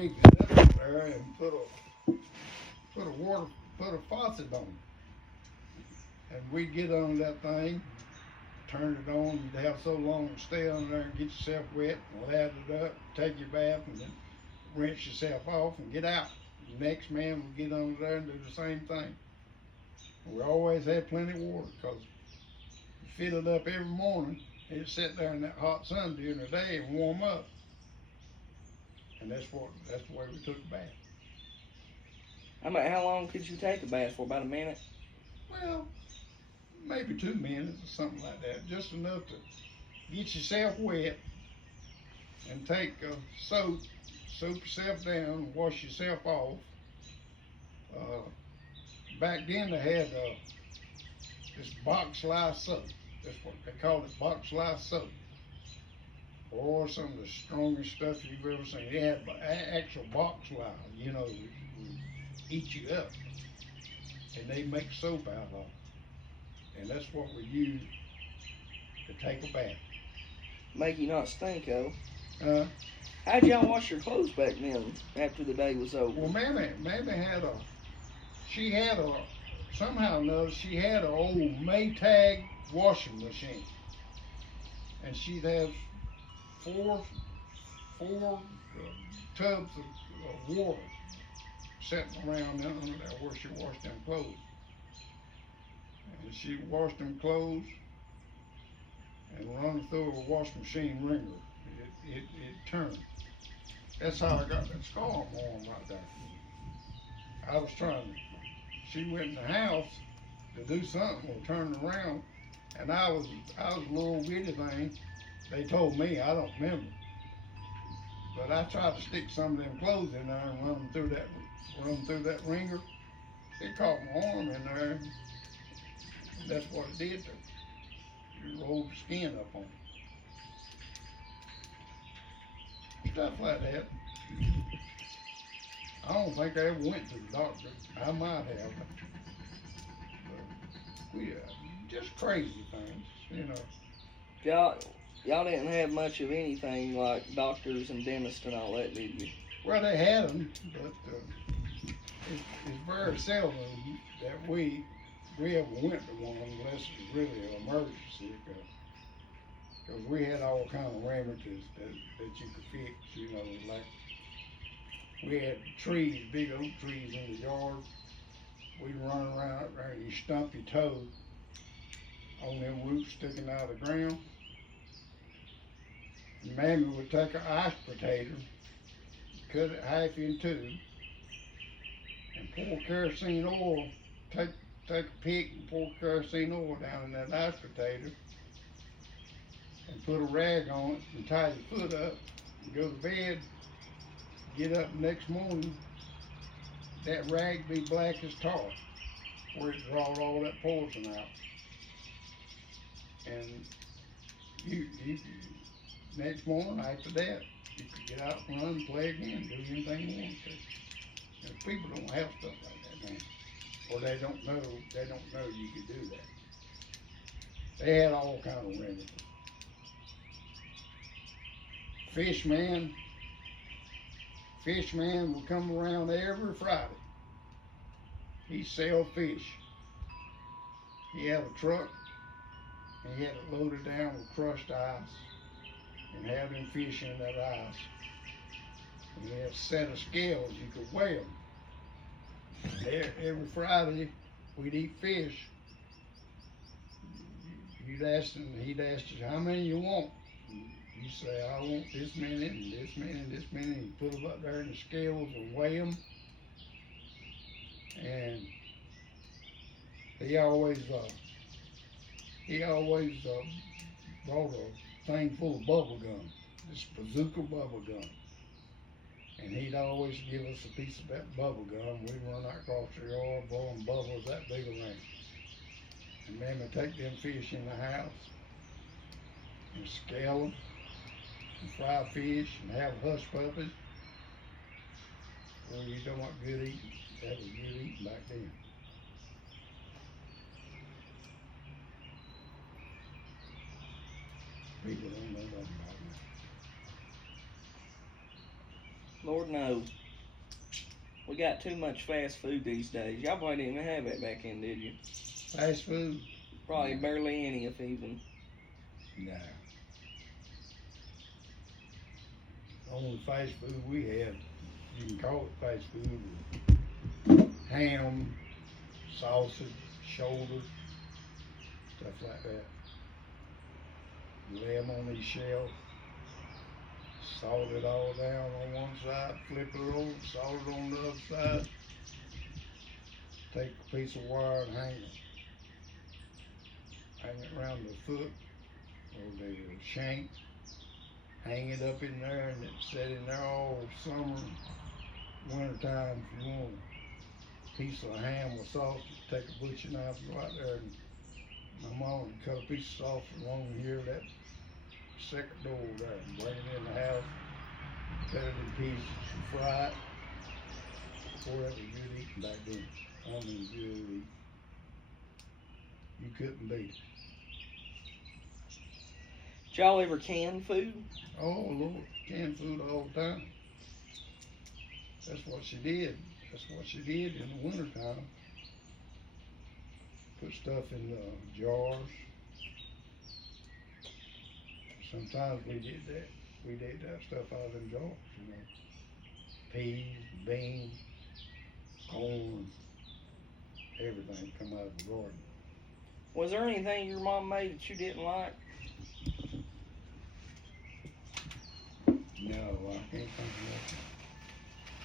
rig it up there and put a faucet on it. And we'd get on that thing, turn it on, you'd have so long to stay on there and get yourself wet and lather it up, take your bath and then rinse yourself off and get out. The next man would get on there and do the same thing. We always had plenty of water because you fill it up every morning. It'd sit there in that hot sun during the day and warm up. And that's the way we took a bath. How long could you take a bath for? About a minute? Well, maybe 2 minutes or something like that. Just enough to get yourself wet and take soap yourself down, wash yourself off. Back then they had this box lye soap. That's what they called it, box lye soap. Or some of the strongest stuff you've ever seen. It had actual box lye, would eat you up. And they make soap out of it. And that's what we use to take a bath. Make you not stink, though. How'd y'all wash your clothes back then after the day was over? Well, Mammy somehow or another, she had an old Maytag washing machine. And she'd have four tubs of water sitting around under there where she washed them clothes. And she washed them clothes and run through a washing machine wringer. It turned. That's how I got that scar on my arm right there. I was she went in the house to do something or turn around, and I was a little bitty thing. They told me, I don't remember. But I tried to stick some of them clothes in there and run them through that wringer. It caught my arm in there, and that's what it did to it. It rolled the skin up on it. Stuff like that. I don't think I ever went to the doctor. I might have. But we just crazy things, Y'all didn't have much of anything like doctors and dentists and all that, did you? Well, they had them, but it's very seldom that we ever went to one unless it was really an emergency. Because we had all kind of remedies that you could fix, like we had trees, big oak trees in the yard. We'd run around there and you stump your toe on them roots sticking out of the ground. Mammy would take an ice potato, cut it half in two, and pour kerosene oil, take a pick and pour kerosene oil down in that ice potato, and put a rag on it and tie your foot up, and go to bed, get up the next morning, that rag be black as tar, where it drawed all that poison out. And you next morning after that, you could get out and run and play again, do anything you want to. And people don't have stuff like that now, or they don't know you could do that. They had all kind of remedies. Fish man would come around every Friday. He'd sell fish. He had a truck, and he had it loaded down with crushed ice, and have them fish in that ice. And he had a set of scales you could weigh them. Every Friday, we'd eat fish. He'd ask you how many you want. You say, I want this many, and this many, and this many. And you put them up there in the scales and weigh them. And he always brought a thing full of bubble gum, this bazooka bubble gum. And he'd always give us a piece of that bubble gum. We'd run out across the yard, blowing bubbles that big around. And Mammy would take them fish in the house and scale them and fry fish and have hush puppies. Well, you know what good eating? That was good eating back then. People don't know nothing about Lord no. We got too much fast food these days. Y'all probably didn't even have that back then, did you? Fast food? Probably barely any, if even. Nah. Only fast food we had, you can call it fast food, ham, sausage, shoulder, stuff like that. Lay them on these shelves, salt it all down on one side, flip it over, salt it on the other side. Take a piece of wire and hang it around the foot or the shank. Hang it up in there and it's set in there all summer, wintertime. If you want a piece of ham with sausage, take a butcher knife, go out there and my mom would cut a piece of sausage along here, that second door there, and bring it in the house, cut it in pieces and fry it. Boy, that was good eating back then. I mean, good eating. You couldn't beat it. Did y'all ever can food? Oh, Lord, canned food all the time. That's what she did. That's what she did in the wintertime. Put stuff in the jars. Sometimes we did that. We did that stuff out of them jars, you know. Peas, beans, corn, everything come out of the garden. Was there anything your mom made that you didn't like? No, I can't think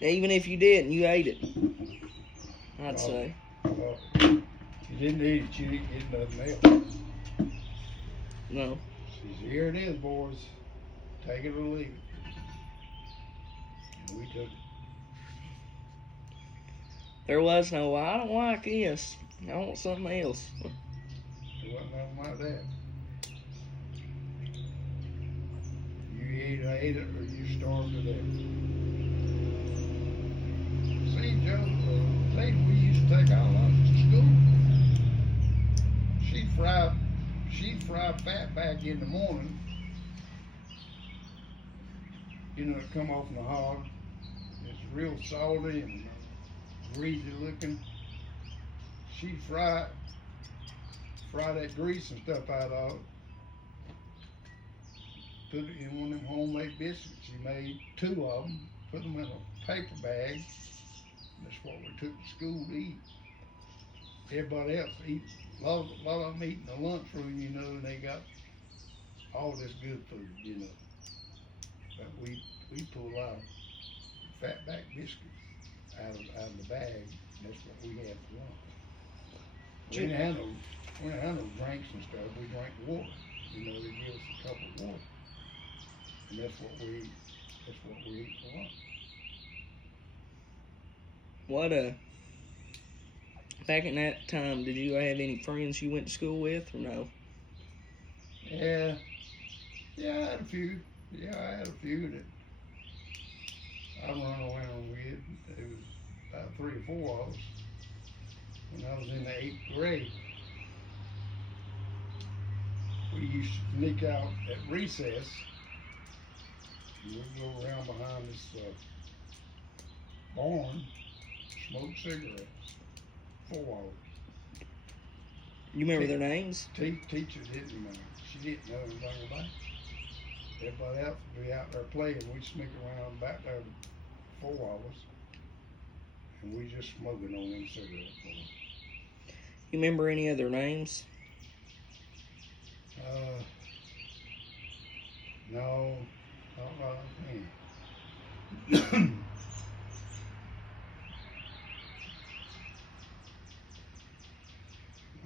of Even if you didn't, you ate it. I'd Oh. say. nothing. Well, you didn't eat it, you didn't get nothing else. No. She said, here it is, boys. Take it or leave it. And we took it. There was no, I don't like this. I want something else. There wasn't nothing like that. You either ate it or you starved to death. See, Joe, the lady we used to take our lunch to school, she'd fry fat back in the morning. You know, it come off in the hog. It's real salty and greasy looking. She'd fry that grease and stuff out of it. Put it in one of them homemade biscuits. She made 2 of them, put them in a paper bag. That's what we took to school to eat. Everybody else eat, a lot of them eat in the lunchroom, you know, and they got all this good food, you know. But we pulled out fatback biscuits out of the bag. That's what we had for lunch. We didn't have no drinks and stuff. We drank water. You know, they give us a cup of water. And that's what we eat for lunch. What, back in that time, did you have any friends you went to school with, or no? Yeah, I had a few. Yeah, I had a few that I run around with. It was about 3 or 4 of us when I was in the 8th grade. We used to sneak out at recess. And we'd go around behind this barn, smoke cigarettes. 4 hours. You remember their names? Teacher didn't know. She didn't know anything about it. Everybody else would be out there playing. We'd sneak around back there 4 hours. And we just smoking on them cigarettes. You remember any other names? No, not right.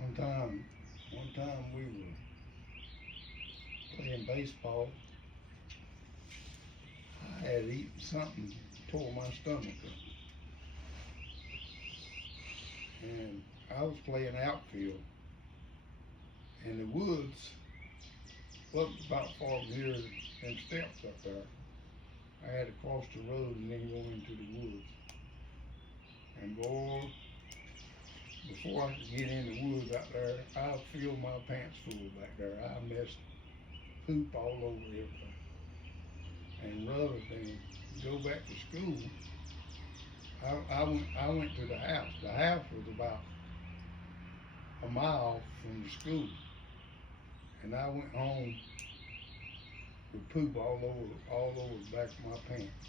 One time we were playing baseball. I had eaten something, tore my stomach up. And I was playing outfield. And the woods wasn't about far from here, them steps up there. I had to cross the road and then go into the woods. And boy, before I could get in the woods out there, I filled my pants full back there. I messed poop all over everything. And rubber things. go back to school, I went to the house. The house was about a mile from the school, and I went home with poop all over the back of my pants.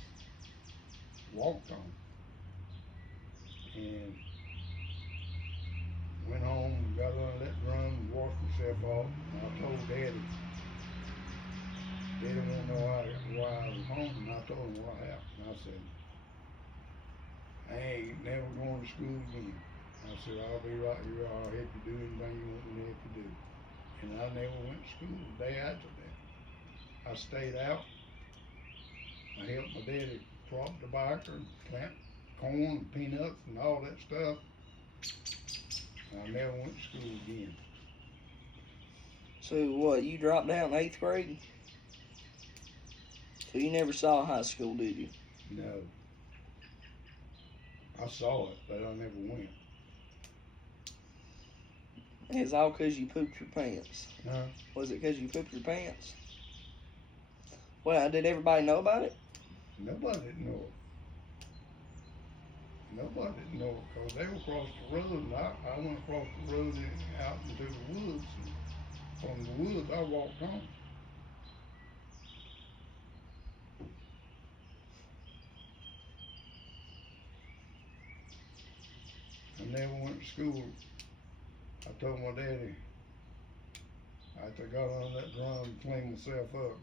Walked home, and went home, got on that drum, washed myself off, and I told Daddy. They didn't want to know why I was home, and I told them what happened. I said, I ain't never going to school again. I said, I'll be right here, I'll help you do anything you want me to help you do. And I never went to school the day after that. I stayed out. I helped my daddy prop the tobacco and plant corn and peanuts and all that stuff. I never went to school again. So what, you dropped out in 8th grade? So you never saw high school, did you? No. I saw it, but I never went. It's all because you pooped your pants. Huh? Was it because you pooped your pants? Well, did everybody know about it? Nobody didn't know it. Nobody didn't know it, because they were across the road, and I went across the road and out into the woods. And from the woods, I walked home. I never went to school. I told my daddy, after I got on that drum and cleaned myself up,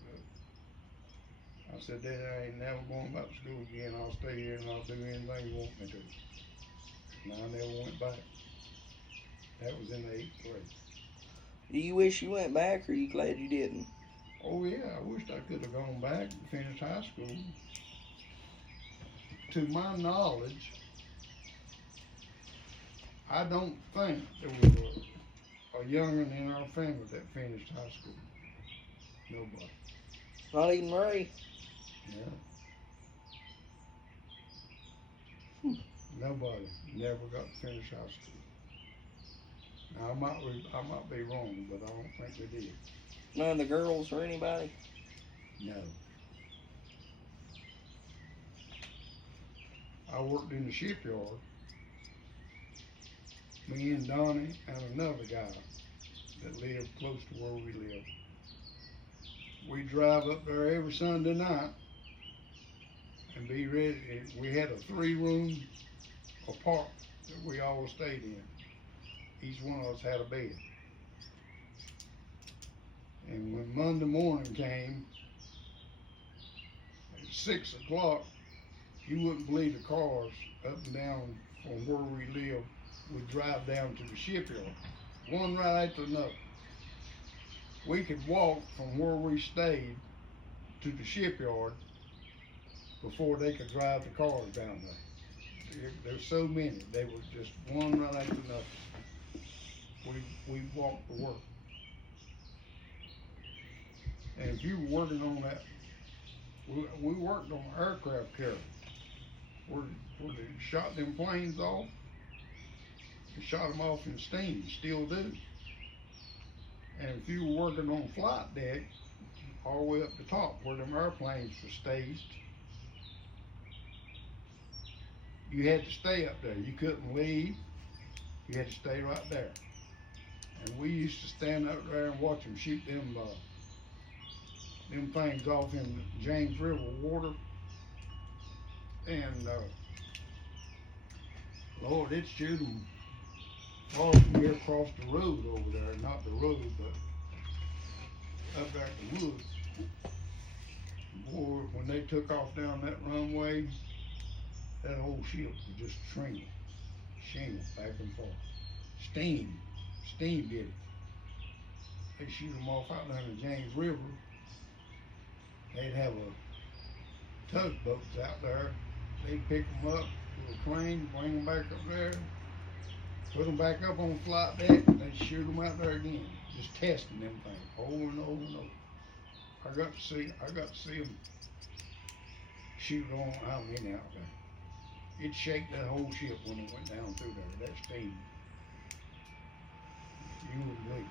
I said, Daddy, I ain't never going back to school again. I'll stay here and I'll do anything you want me to. And I never went back. That was in the 8th grade. Do you wish you went back, or are you glad you didn't? Oh yeah, I wished I could have gone back and finished high school. To my knowledge, I don't think there was a young'un in our family that finished high school. Nobody. Not even Ray? Yeah. Nobody never got to finish high school. Now, I might be wrong, but I don't think they did. None of the girls or anybody? No. I worked in the shipyard. Me and Donnie and another guy that lived close to where we lived. We drive up there every Sunday night and be ready. We had a 3-room apartment that we all stayed in. Each one of us had a bed. And when Monday morning came, at 6 o'clock, you wouldn't believe the cars up and down from where we lived would drive down to the shipyard, one right after another. We could walk from where we stayed to the shipyard before they could drive the cars down there. There's so many. They were just one right after another. We walked to work. And if you were working on that, we worked on aircraft carrier. Where they shot them planes off, they shot them off in steam, still do. And if you were working on flight deck, all the way up the top where them airplanes were staged, you had to stay up there. You couldn't leave. You had to stay right there. And we used to stand up there and watch them shoot them things off in the James River water. And Lord, it'd shoot them far from here across the road over there. Not the road, but up there in the woods. Boy, when they took off down that runway, that whole ship was just shrinking back and forth. Steam did it. They shoot them off out there in the James River. They'd have a tugboats out there. They'd pick them up to a plane, bring them back up there, put them back up on the flight deck, and they'd shoot them out there again, just testing them things over and over and over. I got to see them shoot on how many out there. It'd shake that whole ship when it went down through there. That steam. You wouldn't believe it.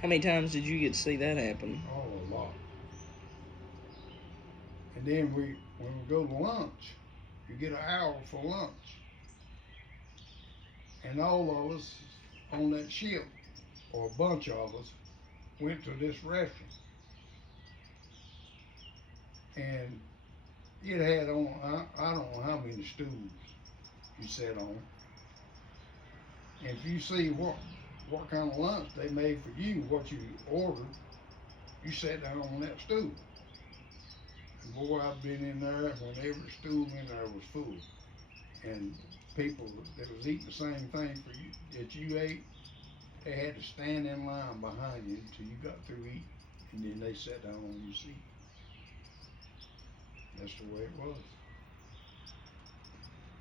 How many times did you get to see that happen? Oh, a lot. And then when we go to lunch, you get an hour for lunch. And all of us on that ship, or a bunch of us, went to this restaurant. And it had on, I don't know how many stools you sat on. And if you see what kind of lunch they made for you, what you ordered, you sat down on that stool. And boy, I've been in there when every stool in there was full. And people that was eating the same thing for you that you ate, they had to stand in line behind you until you got through eating, and then they sat down on your seat. That's the way it was.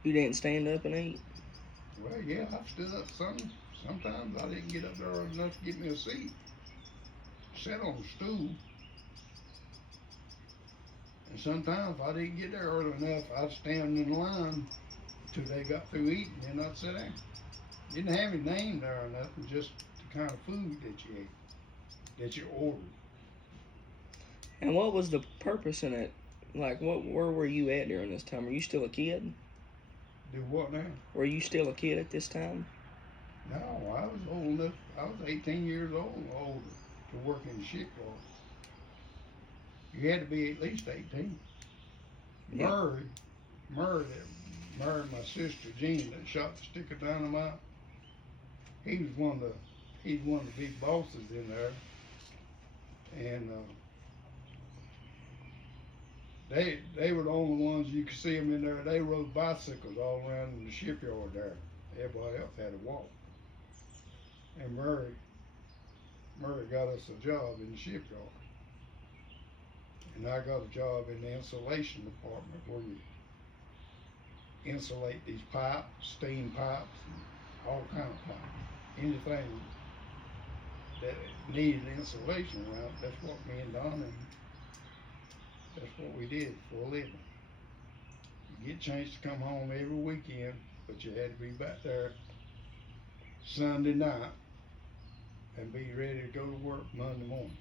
You didn't stand up and eat? Well, yeah, I've stood up sometimes I didn't get up there early enough to get me a seat. Sat on a stool. And sometimes if I didn't get there early enough, I'd stand in line till they got through eating, and then I'd sit down. Didn't have your name there or nothing, just the kind of food that you ate, that you ordered. And what was the purpose in it? Like, where were you at during this time? Were you still a kid? Do what now? Were you still a kid at this time? No, I was old enough. I was 18 years old or older to work in the shipyard. You had to be at least 18. Yeah. Murray that married my sister Jean that shot the stick of dynamite. He's one of the big bosses in there, and they were the only ones you could see them in there. They rode bicycles all around the shipyard there. Everybody else had to walk. And Murray got us a job in the shipyard, and I got a job in the insulation department where you insulate these pipes, steam pipes, and all kind of pipes. Anything that needed insulation around, that's what me and Don and that's what we did for a living. You get a chance to come home every weekend, but you had to be back there Sunday night and be ready to go to work Monday morning.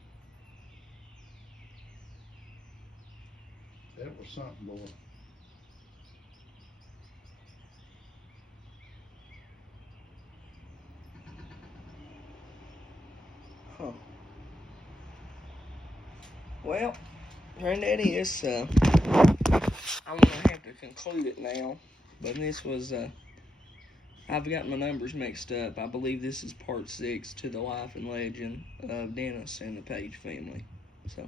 That was something, boy. Huh. Well, Granddaddy, it's I'm gonna have to conclude it now. But this was I've got my numbers mixed up. I believe this is part 6 to the life and legend of Dennis and the Page family. So